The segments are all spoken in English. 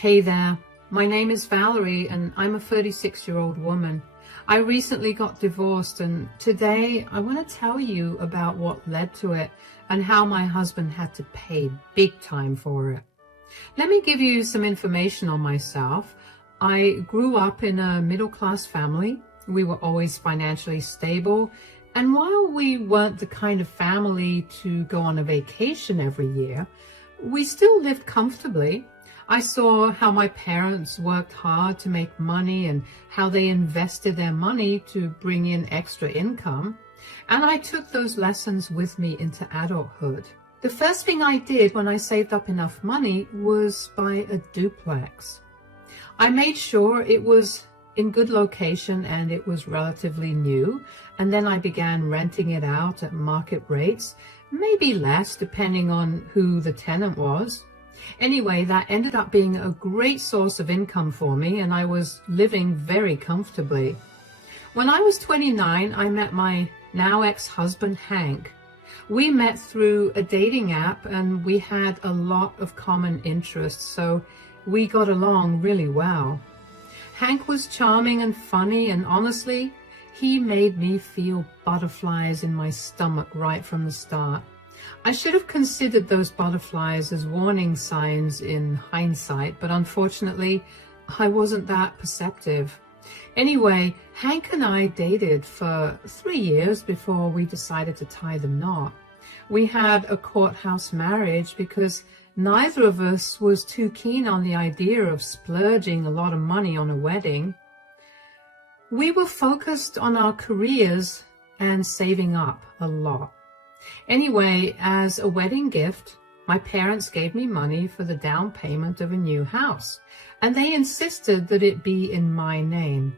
Hey there, my name is Valerie and I'm a 36-year-old woman. I recently got divorced and today I want to tell you about what led to it and how my husband had to pay big time for it. Let me give you some information on myself. I grew up in a middle-class family. We were always financially stable, and while we weren't the kind of family to go on a vacation every year, we still lived comfortably. I saw how my parents worked hard to make money and how they invested their money to bring in extra income, and I took those lessons with me into adulthood. The first thing I did when I saved up enough money was buy a duplex. I made sure it was in good location and it was relatively new, and then I began renting it out at market rates, maybe less depending on who the tenant was. Anyway, that ended up being a great source of income for me, and I was living very comfortably. When I was 29, I met my now ex-husband, Hank. We met through a dating app and we had a lot of common interests, so we got along really well. Hank was charming and funny, and honestly, he made me feel butterflies in my stomach right from the start. I should have considered those butterflies as warning signs in hindsight, but unfortunately, I wasn't that perceptive. Anyway, Hank and I dated for 3 years before we decided to tie the knot. We had a courthouse marriage because neither of us was too keen on the idea of splurging a lot of money on a wedding. We were focused on our careers and saving up a lot. Anyway, as a wedding gift, my parents gave me money for the down payment of a new house, and they insisted that it be in my name.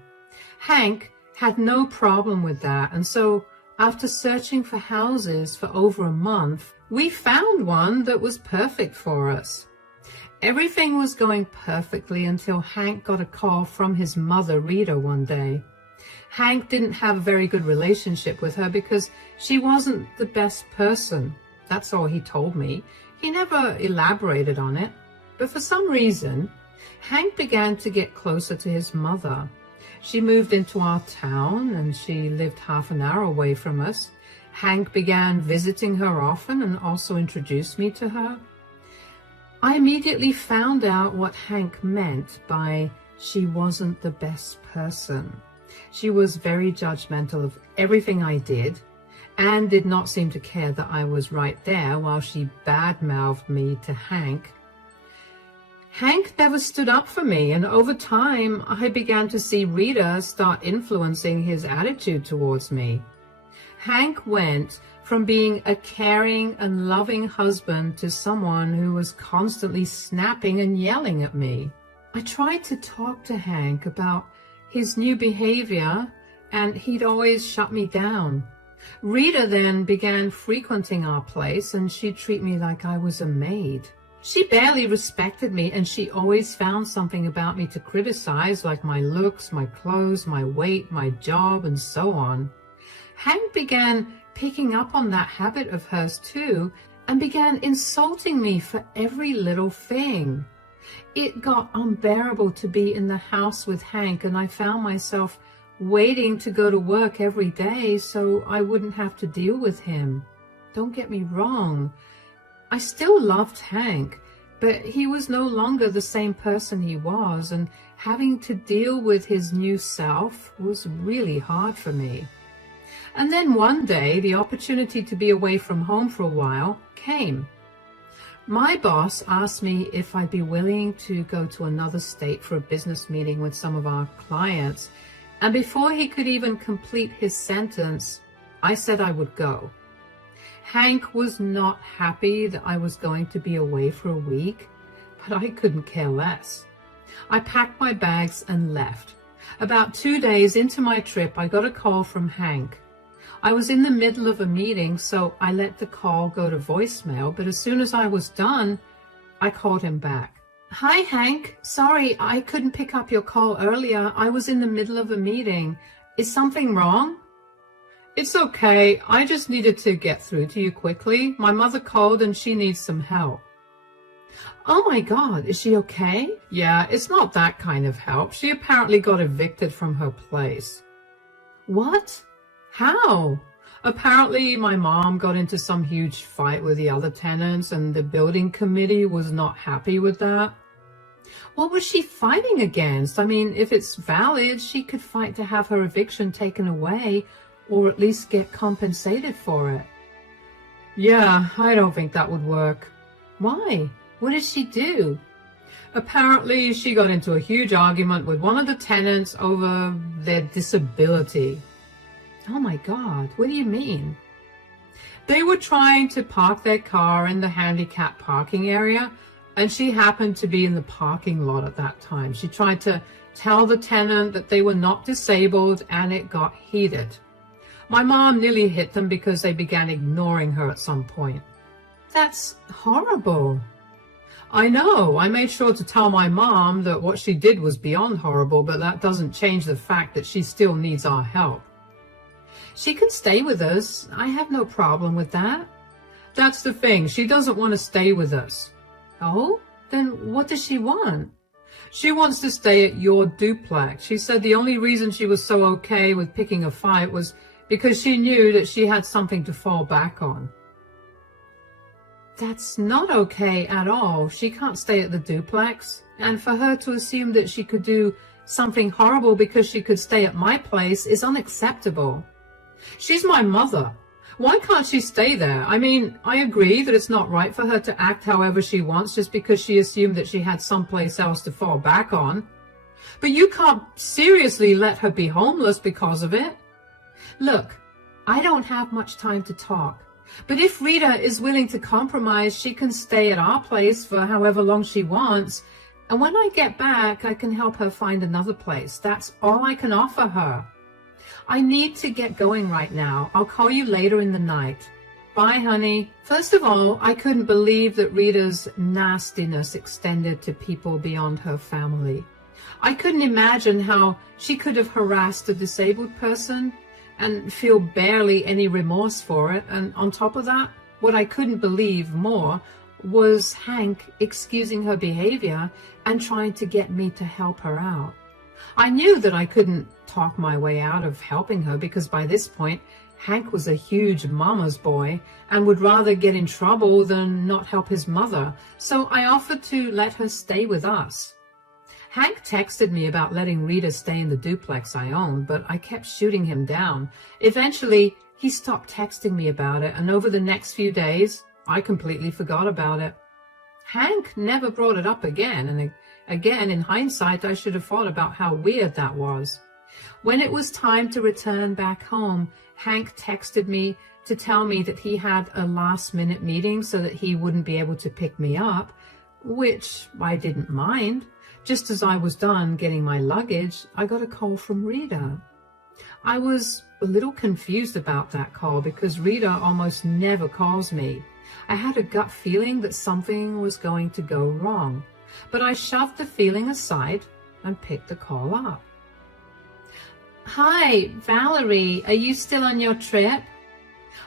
Hank had no problem with that, and so after searching for houses for over a month, we found one that was perfect for us. Everything was going perfectly until Hank got a call from his mother, Rita, one day. Hank didn't have a very good relationship with her because she wasn't the best person. That's all he told me. He never elaborated on it. But for some reason, Hank began to get closer to his mother. She moved into our town and she lived half an hour away from us. Hank began visiting her often and also introduced me to her. I immediately found out what Hank meant by she wasn't the best person. She was very judgmental of everything I did and did not seem to care that I was right there while she badmouthed me to Hank. Hank never stood up for me, and over time I began to see Rita start influencing his attitude towards me. Hank went from being a caring and loving husband to someone who was constantly snapping and yelling at me. I tried to talk to Hank about his new behavior, and he'd always shut me down. Rita then began frequenting our place, and she'd treat me like I was a maid. She barely respected me, and she always found something about me to criticize, like my looks, my clothes, my weight, my job, and so on. Hank began picking up on that habit of hers too, and began insulting me for every little thing. It got unbearable to be in the house with Hank, and I found myself waiting to go to work every day so I wouldn't have to deal with him. Don't get me wrong, I still loved Hank, but he was no longer the same person he was, and having to deal with his new self was really hard for me. And then one day, the opportunity to be away from home for a while came. My boss asked me if I'd be willing to go to another state for a business meeting with some of our clients, and before he could even complete his sentence, I said I would go. Hank was not happy that I was going to be away for a week, but I couldn't care less. I packed my bags and left. About 2 days into my trip, I got a call from Hank. I was in the middle of a meeting, so I let the call go to voicemail, but as soon as I was done, I called him back. Hi, Hank. Sorry, I couldn't pick up your call earlier. I was in the middle of a meeting. Is something wrong? It's okay. I just needed to get through to you quickly. My mother called and she needs some help. Oh my God, is she okay? Yeah, it's not that kind of help. She apparently got evicted from her place. What? How? Apparently my mom got into some huge fight with the other tenants and the building committee was not happy with that. What was she fighting against? I mean, if it's valid, she could fight to have her eviction taken away or at least get compensated for it. Yeah, I don't think that would work. Why? What did she do? Apparently, she got into a huge argument with one of the tenants over their disability. Oh my God, what do you mean? They were trying to park their car in the handicap parking area, and she happened to be in the parking lot at that time. She tried to tell the tenant that they were not disabled, and it got heated. My mom nearly hit them because they began ignoring her at some point. That's horrible. I know. I made sure to tell my mom that what she did was beyond horrible, but that doesn't change the fact that she still needs our help. She can stay with us. I have no problem with that. That's the thing. She doesn't want to stay with us. Oh? Then what does she want? She wants to stay at your duplex. She said the only reason she was so okay with picking a fight was because she knew that she had something to fall back on. That's not okay at all. She can't stay at the duplex. And for her to assume that she could do something horrible because she could stay at my place is unacceptable. She's my mother. Why can't she stay there? I mean, I agree that it's not right for her to act however she wants just because she assumed that she had someplace else to fall back on. But you can't seriously let her be homeless because of it. Look, I don't have much time to talk. But if Rita is willing to compromise, she can stay at our place for however long she wants. And when I get back, I can help her find another place. That's all I can offer her. I need to get going right now. I'll call you later in the night. Bye, honey. First of all, I couldn't believe that Rita's nastiness extended to people beyond her family. I couldn't imagine how she could have harassed a disabled person and feel barely any remorse for it. And on top of that, what I couldn't believe more was Hank excusing her behavior and trying to get me to help her out. I knew that I couldn't talk my way out of helping her because by this point, Hank was a huge mama's boy and would rather get in trouble than not help his mother. So I offered to let her stay with us. Hank texted me about letting Rita stay in the duplex I owned, but I kept shooting him down. Eventually, he stopped texting me about it, and over the next few days, I completely forgot about it. Hank never brought it up again, and again, in hindsight, I should have thought about how weird that was. When it was time to return back home, Hank texted me to tell me that he had a last-minute meeting so that he wouldn't be able to pick me up, which I didn't mind. Just as I was done getting my luggage, I got a call from Rita. I was a little confused about that call because Rita almost never calls me. I had a gut feeling that something was going to go wrong, but I shoved the feeling aside and picked the call up. Hi, Valerie, are you still on your trip?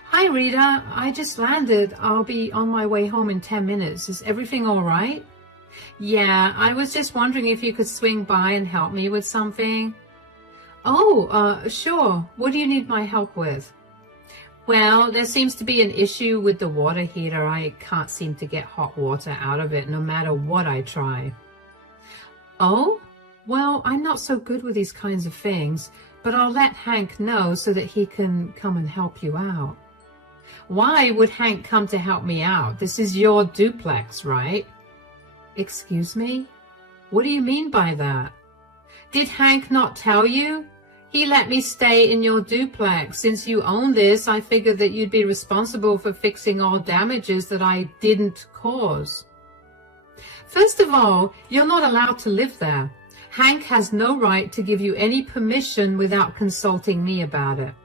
Hi, Rita, I just landed. I'll be on my way home in 10 minutes. Is everything all right? Yeah, I was just wondering if you could swing by and help me with something. Oh, sure. What do you need my help with? Well, there seems to be an issue with the water heater. I can't seem to get hot water out of it no matter what I try. Oh? Well, I'm not so good with these kinds of things, but I'll let Hank know so that he can come and help you out. Why would Hank come to help me out? This is your duplex, right? Excuse me? What do you mean by that? Did Hank not tell you? He let me stay in your duplex. Since you own this, I figured that you'd be responsible for fixing all damages that I didn't cause. First of all, you're not allowed to live there. Hank has no right to give you any permission without consulting me about it.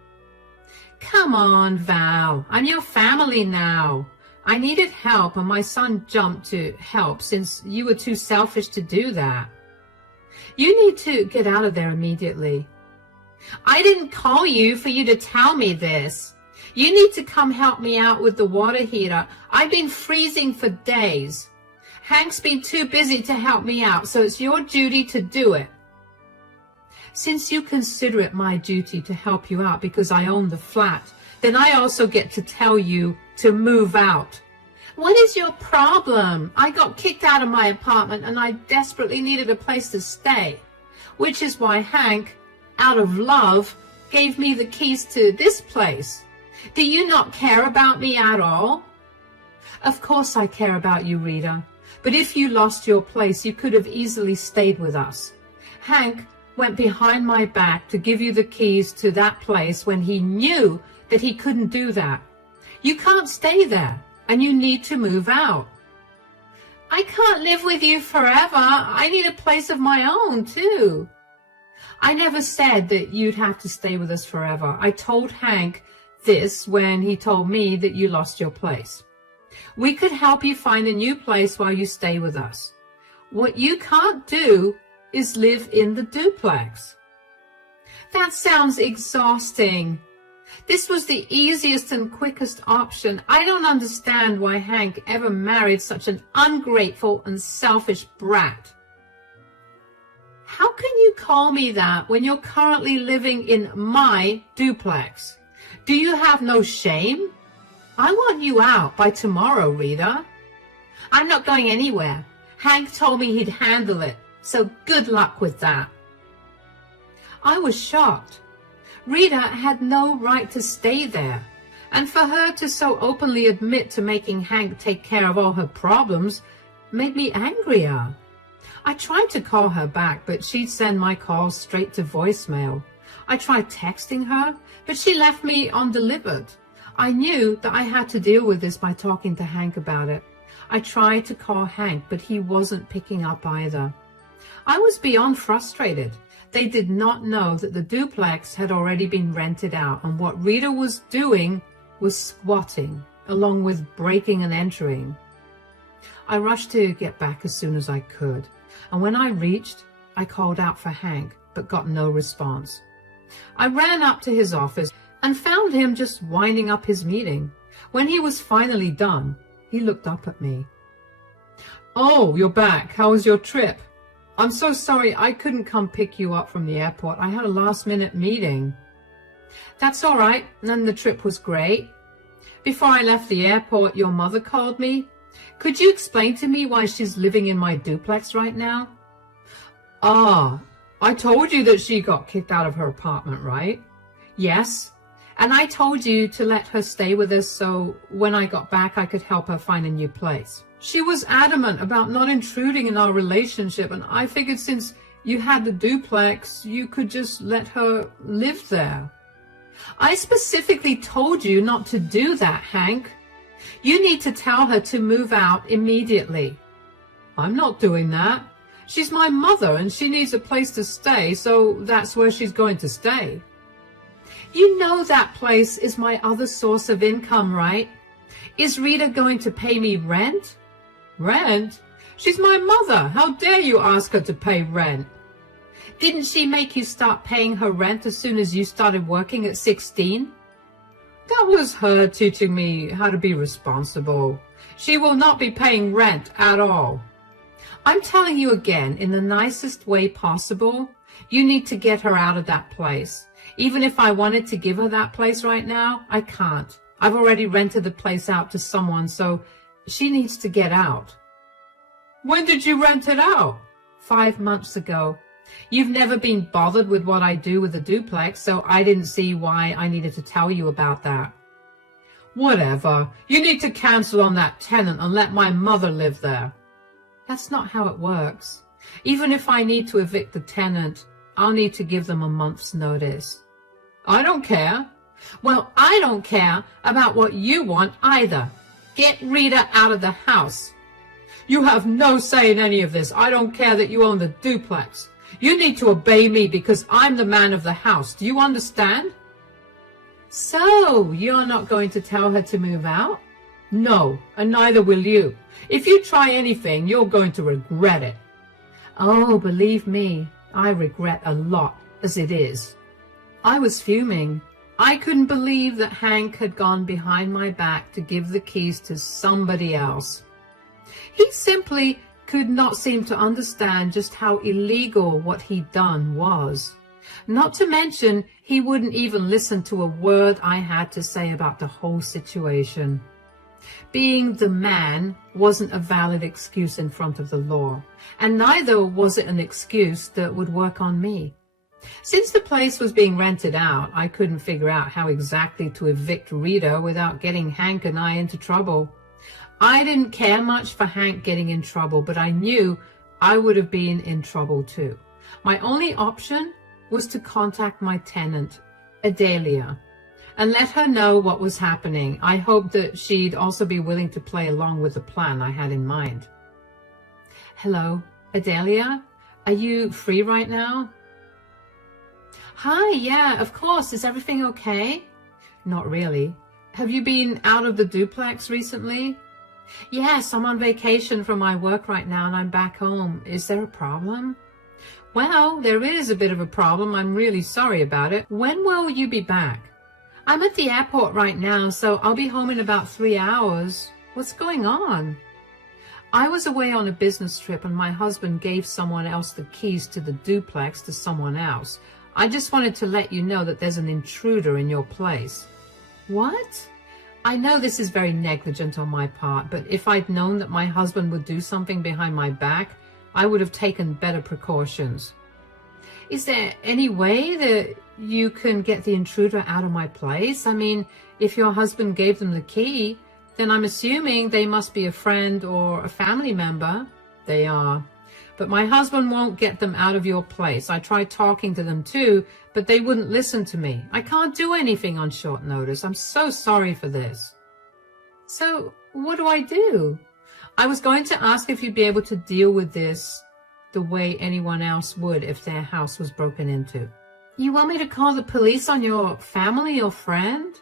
Come on, Val. I'm your family now. I needed help and my son jumped to help since you were too selfish to do that. You need to get out of there immediately. I didn't call you for you to tell me this. You need to come help me out with the water heater. I've been freezing for days. Hank's been too busy to help me out, so it's your duty to do it. Since you consider it my duty to help you out because I own the flat, then I also get to tell you to move out. What is your problem? I got kicked out of my apartment and I desperately needed a place to stay, which is why Hank, out of love, gave me the keys to this place. Do you not care about me at all? Of course I care about you, Rita, but if you lost your place, you could have easily stayed with us. Hank went behind my back to give you the keys to that place when he knew that he couldn't do that. You can't stay there, and you need to move out. I can't live with you forever. I need a place of my own, too. I never said that you'd have to stay with us forever. I told Hank this when he told me that you lost your place. We could help you find a new place while you stay with us. What you can't do is live in the duplex. That sounds exhausting. This was the easiest and quickest option. I don't understand why Hank ever married such an ungrateful and selfish brat. How can you call me that when you're currently living in my duplex? Do you have no shame? I want you out by tomorrow, Rita. I'm not going anywhere. Hank told me he'd handle it, so good luck with that. I was shocked. Rita had no right to stay there, and for her to so openly admit to making Hank take care of all her problems made me angrier. I tried to call her back, but she'd send my calls straight to voicemail. I tried texting her, but she left me undelivered. I knew that I had to deal with this by talking to Hank about it. I tried to call Hank, but he wasn't picking up either. I was beyond frustrated. They did not know that the duplex had already been rented out, and what Rita was doing was squatting, along with breaking and entering. I rushed to get back as soon as I could, and when I reached, I called out for Hank, but got no response. I ran up to his office and found him just winding up his meeting. When he was finally done, he looked up at me. "Oh, you're back. How was your trip? I'm so sorry I couldn't come pick you up from the airport. I had a last-minute meeting." "That's all right, and the trip was great. Before I left the airport, your mother called me. Could you explain to me why she's living in my duplex right now?" "Ah, I told you that she got kicked out of her apartment, right?" "Yes, and I told you to let her stay with us so when I got back I could help her find a new place. She was adamant about not intruding in our relationship, and I figured since you had the duplex, you could just let her live there." "I specifically told you not to do that, Hank. You need to tell her to move out immediately." "I'm not doing that. She's my mother and she needs a place to stay, so that's where she's going to stay." "You know that place is my other source of income, right? Is Rita going to pay me rent?" "Rent? She's my mother. How dare you ask her to pay rent?" "Didn't she make you start paying her rent as soon as you started working at 16? "That was her teaching me how to be responsible. She will not be paying rent at all." "I'm telling you again, in the nicest way possible, you need to get her out of that place. Even if I wanted to give her that place right now, I can't. I've already rented the place out to someone, so she needs to get out." "When did you rent it out?" 5 months ago. You've never been bothered with what I do with the duplex, so I didn't see why I needed to tell you about that." "Whatever. You need to cancel on that tenant and let my mother live there." "That's not how it works. Even if I need to evict the tenant, I'll need to give them a month's notice." "I don't care." "Well, I don't care about what you want either. Get Rita out of the house." "You have no say in any of this. I don't care that you own the duplex. You need to obey me because I'm the man of the house. Do you understand?" "So, you're not going to tell her to move out?" "No, and neither will you. If you try anything, you're going to regret it." "Oh, believe me, I regret a lot as it is." I was fuming. I couldn't believe that Hank had gone behind my back to give the keys to somebody else. He simply could not seem to understand just how illegal what he'd done was. Not to mention, he wouldn't even listen to a word I had to say about the whole situation. Being the man wasn't a valid excuse in front of the law, and neither was it an excuse that would work on me. Since the place was being rented out, I couldn't figure out how exactly to evict Rita without getting Hank and I into trouble. I didn't care much for Hank getting in trouble, but I knew I would have been in trouble too. My only option was to contact my tenant, Adelia, and let her know what was happening. I hoped that she'd also be willing to play along with the plan I had in mind. Hello, Adelia? Are you free right now? Hi, yeah, of course. Is everything okay? Not really. Have you been out of the duplex recently? Yes, I'm on vacation from my work right now and I'm back home. Is there a problem? Well, there is a bit of a problem. I'm really sorry about it. When will you be back? I'm at the airport right now, so I'll be home in about 3 hours. What's going on? I was away on a business trip and my husband gave someone else the keys to the duplex to someone else. I just wanted to let you know that there's an intruder in your place. What? I know this is very negligent on my part, but if I'd known that my husband would do something behind my back, I would have taken better precautions. Is there any way that you can get the intruder out of my place? I mean, if your husband gave them the key, then I'm assuming they must be a friend or a family member. They are. But my husband won't get them out of your place. I tried talking to them too, but they wouldn't listen to me. I can't do anything on short notice. I'm so sorry for this. So what do I do? I was going to ask if you'd be able to deal with this the way anyone else would if their house was broken into. You want me to call the police on your family or friend?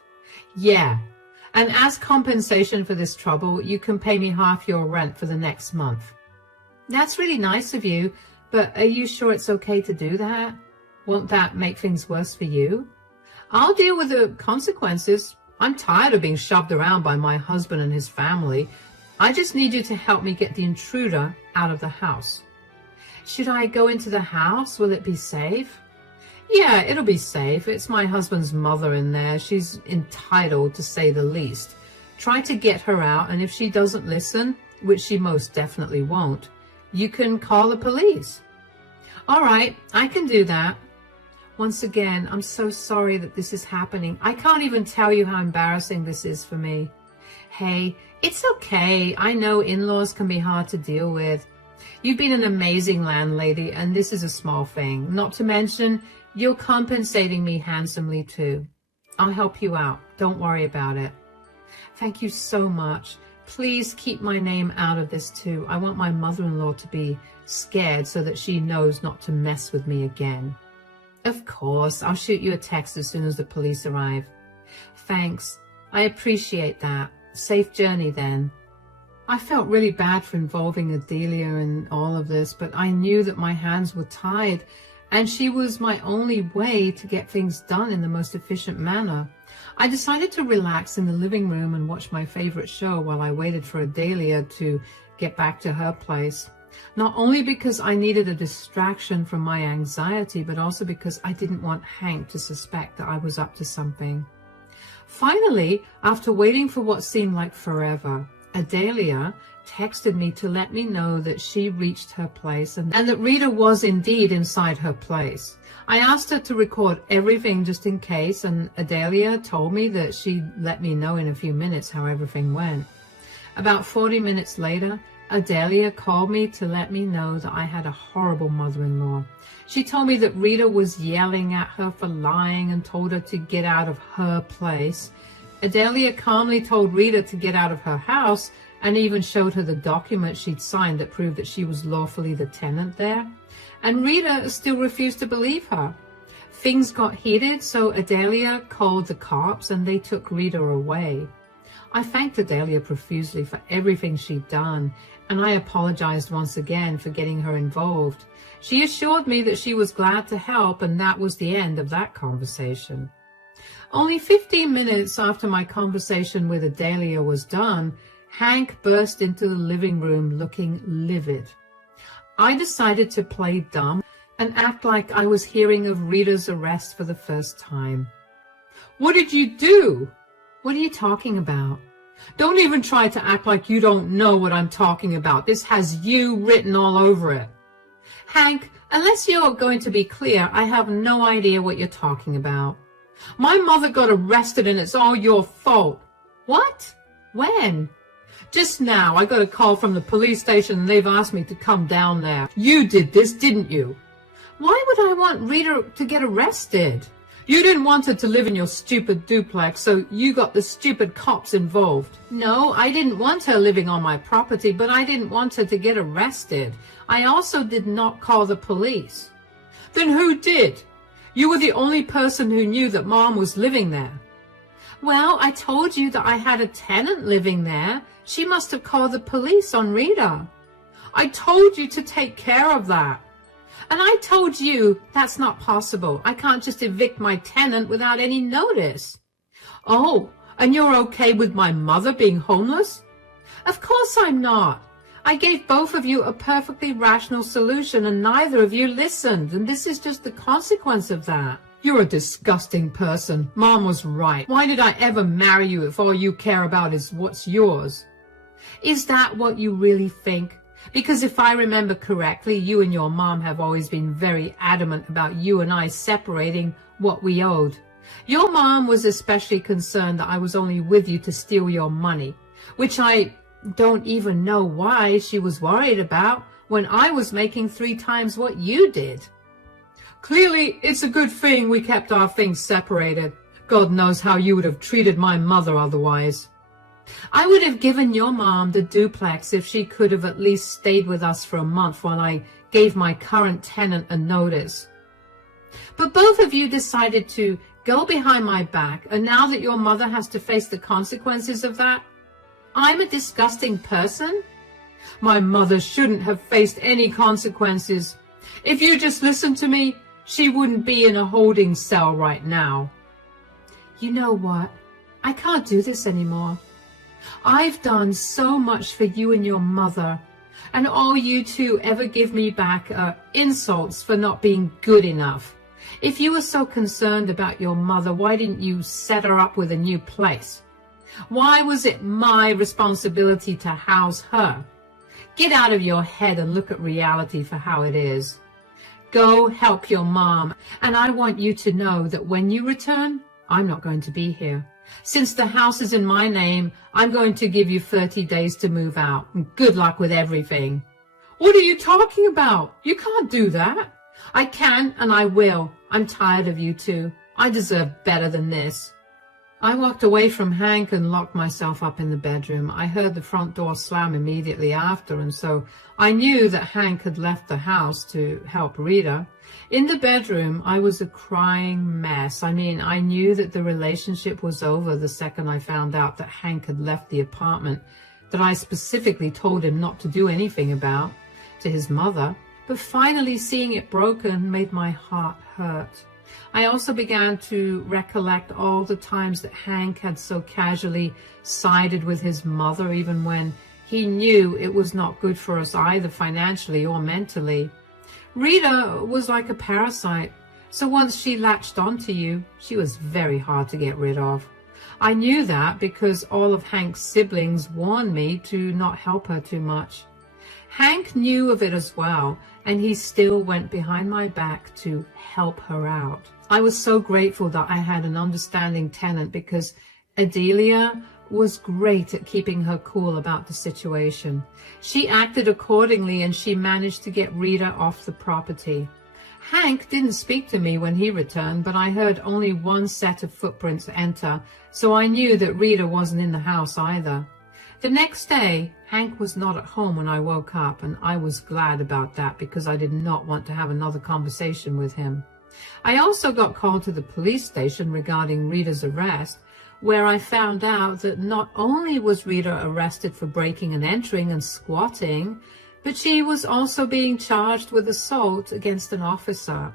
Yeah. And as compensation for this trouble, you can pay me half your rent for the next month. That's really nice of you, but are you sure it's okay to do that? Won't that make things worse for you? I'll deal with the consequences. I'm tired of being shoved around by my husband and his family. I just need you to help me get the intruder out of the house. Should I go into the house? Will it be safe? Yeah, it'll be safe. It's my husband's mother in there. She's entitled, to say the least. Try to get her out, and if she doesn't listen, which she most definitely won't, you can call the police. All right, I can do that. Once again, I'm so sorry that this is happening. I can't even tell you how embarrassing this is for me. Hey, it's okay. I know in-laws can be hard to deal with. You've been an amazing landlady, and this is a small thing. Not to mention, you're compensating me handsomely too. I'll help you out. Don't worry about it. Thank you so much. Please keep my name out of this too. I want my mother-in-law to be scared so that she knows not to mess with me again. Of course, I'll shoot you a text as soon as the police arrive. Thanks. I appreciate that. Safe journey then. I felt really bad for involving Adelia in all of this, but I knew that my hands were tied and she was my only way to get things done in the most efficient manner. I decided to relax in the living room and watch my favorite show while I waited for Adelia to get back to her place. Not only because I needed a distraction from my anxiety, but also because I didn't want Hank to suspect that I was up to something. Finally, after waiting for what seemed like forever, Adelia texted me to let me know that she reached her place and that Rita was indeed inside her place. I asked her to record everything just in case, and Adelia told me that she'd let me know in a few minutes how everything went. About 40 minutes later, Adelia called me to let me know that I had a horrible mother-in-law. She told me that Rita was yelling at her for lying and told her to get out of her place. Adelia calmly told Rita to get out of her house and even showed her the document she'd signed that proved that she was lawfully the tenant there. And Rita still refused to believe her. Things got heated, so Adelia called the cops and they took Rita away. I thanked Adelia profusely for everything she'd done, and I apologized once again for getting her involved. She assured me that she was glad to help, and that was the end of that conversation. Only 15 minutes after my conversation with Adelia was done, Hank burst into the living room looking livid. I decided to play dumb and act like I was hearing of Rita's arrest for the first time. "What did you do?" "What are you talking about?" "Don't even try to act like you don't know what I'm talking about. This has you written all over it." "Hank, unless you're going to be clear, I have no idea what you're talking about." "My mother got arrested and it's all your fault." "What? When?" "Just now. I got a call from the police station and they've asked me to come down there. You did this, didn't you?" "Why would I want Rita to get arrested?" "You didn't want her to live in your stupid duplex, so you got the stupid cops involved." "No, I didn't want her living on my property, but I didn't want her to get arrested. I also did not call the police." "Then who did? You were the only person who knew that Mom was living there." "Well, I told you that I had a tenant living there. She must have called the police on Rita." "I told you to take care of that." "And I told you that's not possible. I can't just evict my tenant without any notice." "Oh, and you're okay with my mother being homeless?" "Of course I'm not. I gave both of you a perfectly rational solution and neither of you listened, and this is just the consequence of that." "You're a disgusting person. Mom was right. Why did I ever marry you if all you care about is what's yours?" "Is that what you really think? Because if I remember correctly, you and your mom have always been very adamant about you and I separating what we owed. Your mom was especially concerned that I was only with you to steal your money, which I don't even know why she was worried about when I was making 3 times what you did." "Clearly, it's a good thing we kept our things separated. God knows how you would have treated my mother otherwise." "I would have given your mom the duplex if she could have at least stayed with us for a month while I gave my current tenant a notice. But both of you decided to go behind my back, and now that your mother has to face the consequences of that, I'm a disgusting person?" "My mother shouldn't have faced any consequences. If you just listened to me, she wouldn't be in a holding cell right now." "You know what? I can't do this anymore. I've done so much for you and your mother, and all you two ever give me back are insults for not being good enough. If you were so concerned about your mother, why didn't you set her up with a new place? Why was it my responsibility to house her? Get out of your head and look at reality for how it is. Go help your mom, and I want you to know that when you return, I'm not going to be here. Since the house is in my name, I'm going to give you 30 days to move out. And good luck with everything." "What are you talking about? You can't do that." "I can and I will. I'm tired of you two. I deserve better than this." I walked away from Hank and locked myself up in the bedroom. I heard the front door slam immediately after, and so I knew that Hank had left the house to help Rita. In the bedroom, I was a crying mess. I knew that the relationship was over the second I found out that Hank had left the apartment that I specifically told him not to do anything about to his mother. But finally seeing it broken made my heart hurt. I also began to recollect all the times that Hank had so casually sided with his mother, even when he knew it was not good for us either financially or mentally. Rita was like a parasite, so once she latched onto you, she was very hard to get rid of. I knew that because all of Hank's siblings warned me to not help her too much. Hank knew of it as well, and he still went behind my back to help her out. I was so grateful that I had an understanding tenant because Adelia was great at keeping her cool about the situation. She acted accordingly and she managed to get Rita off the property. Hank didn't speak to me when he returned, but I heard only one set of footprints enter, so I knew that Rita wasn't in the house either. The next day, Hank was not at home when I woke up, and I was glad about that because I did not want to have another conversation with him. I also got called to the police station regarding Rita's arrest, where I found out that not only was Rita arrested for breaking and entering and squatting, but she was also being charged with assault against an officer.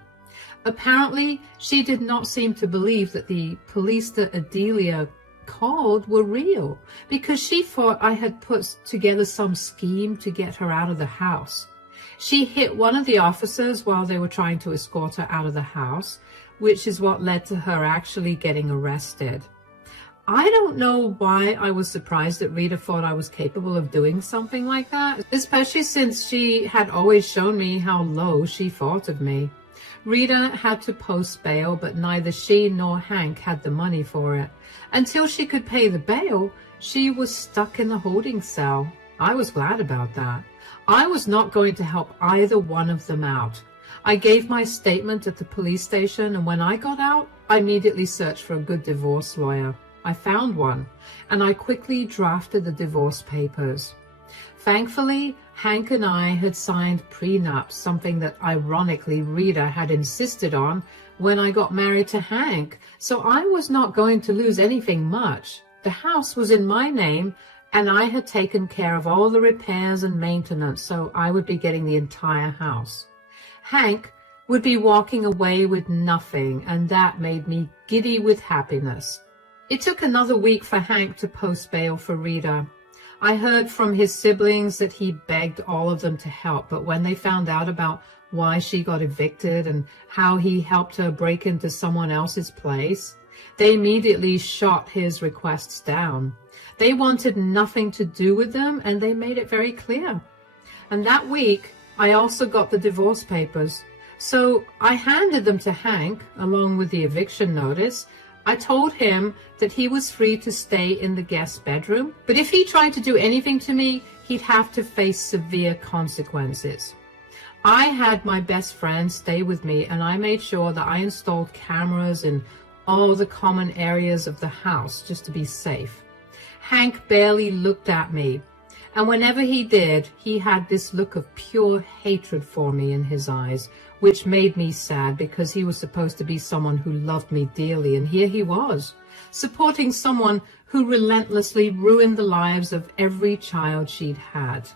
Apparently, she did not seem to believe that the police that Adelia called were real, because she thought I had put together some scheme to get her out of the house. She hit one of the officers while they were trying to escort her out of the house, which is what led to her actually getting arrested. I don't know why I was surprised that Rita thought I was capable of doing something like that, especially since she had always shown me how low she thought of me. Rita had to post bail, but neither she nor Hank had the money for it. Until she could pay the bail, she was stuck in the holding cell. I was glad about that. I was not going to help either one of them out. I gave my statement at the police station, and when I got out, I immediately searched for a good divorce lawyer. I found one, and I quickly drafted the divorce papers. Thankfully, Hank and I had signed prenups, something that ironically Rita had insisted on when I got married to Hank, so I was not going to lose anything much. The house was in my name, and I had taken care of all the repairs and maintenance, so I would be getting the entire house. Hank would be walking away with nothing, and that made me giddy with happiness. It took another week for Hank to post bail for Rita. I heard from his siblings that he begged all of them to help, but when they found out about why she got evicted and how he helped her break into someone else's place, they immediately shot his requests down. They wanted nothing to do with them, and they made it very clear. And that week, I also got the divorce papers. So I handed them to Hank, along with the eviction notice. I told him that he was free to stay in the guest bedroom, but if he tried to do anything to me, he'd have to face severe consequences. I had my best friend stay with me, and I made sure that I installed cameras in all the common areas of the house just to be safe. Hank barely looked at me, and whenever he did, he had this look of pure hatred for me in his eyes, which made me sad because he was supposed to be someone who loved me dearly, and here he was, supporting someone who relentlessly ruined the lives of every child she'd had.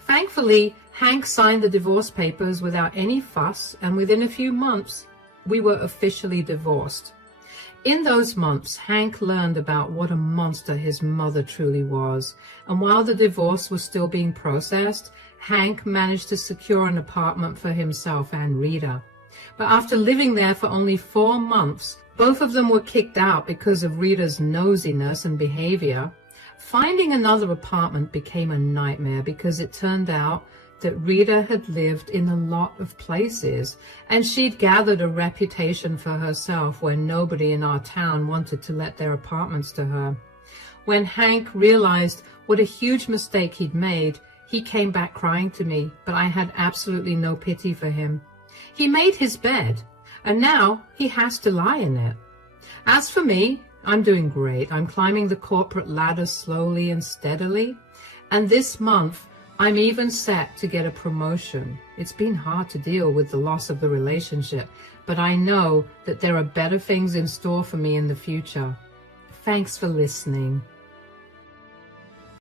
Thankfully, Hank signed the divorce papers without any fuss, and within a few months, we were officially divorced. In those months, Hank learned about what a monster his mother truly was, and while the divorce was still being processed, Hank managed to secure an apartment for himself and Rita. But after living there for only 4 months, both of them were kicked out because of Rita's nosiness and behavior. Finding another apartment became a nightmare because it turned out that Rita had lived in a lot of places, and she'd gathered a reputation for herself where nobody in our town wanted to let their apartments to her. When Hank realized what a huge mistake he'd made, he came back crying to me, but I had absolutely no pity for him. He made his bed, and now he has to lie in it. As for me, I'm doing great. I'm climbing the corporate ladder slowly and steadily, and this month, I'm even set to get a promotion. It's been hard to deal with the loss of the relationship, but I know that there are better things in store for me in the future. Thanks for listening.